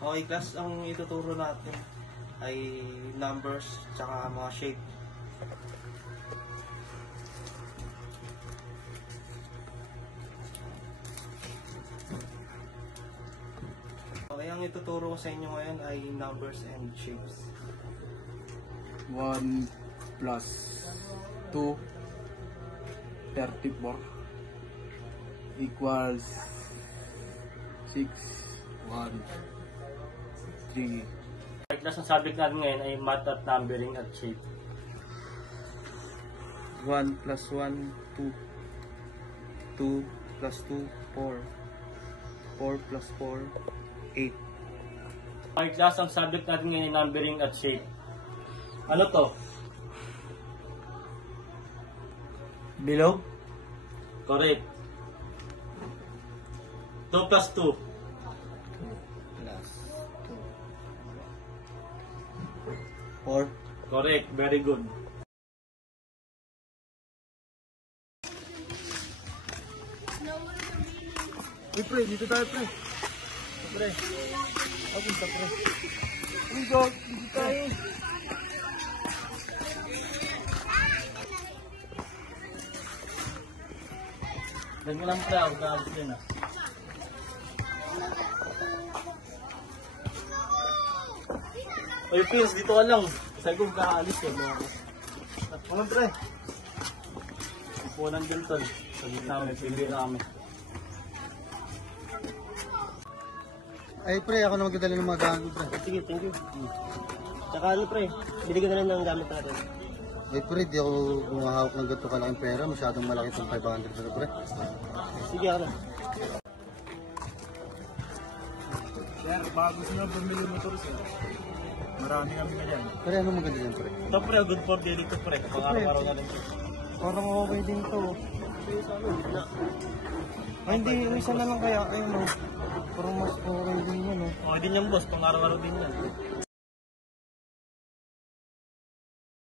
Okay class, ang ituturo natin ay numbers tsaka mga shape. Okay, ang ituturo ko sa inyo ngayon ay numbers and shapes. 1 plus 2, 34 equals 6, 1, 3. Class, ang subject natin ngayon ay math at numbering at shape. 1 plus 1, 2. 2 plus 2, 4. 4 plus 4, 8. Okay class, ang subject natin ngayon ay numbering at shape. Ano to? Bilog? Correct. 2 plus 2. Plus 2. 4. Correct. Very good. Uy pre, dito tayo pre. Pre. Ako punta pre. Uy dog, dito tayo. Ganyan lang pre. Ako na din ah. Oy, Pins, dito ka lang. Sabi ko kakaalis yun. Ano pre? Upunan din tol. Sabi namin, pibira kami. Ay pre, ako na magdadala ng mga gamit pre. Sige, thank you. Tsaka ano pre, binigyan na rin ng gamit natin. Ay pre, di ako gumahawak ng ganito kalaking pera. Masyadong malaki itong 500 na pre. Sige ako na. Sir, bago nyo bumili motor sir. Marami kami na yan. Pre, ano maganda yan pre? Ito pre, good for daily to pre. Pang-araw-araw na rin. Parang okay din to. Ay, hindi, yung isa na lang kaya. Ayun, no. Parang mas okay din yun, no. Okay din yung boss, pang-araw-araw din yan.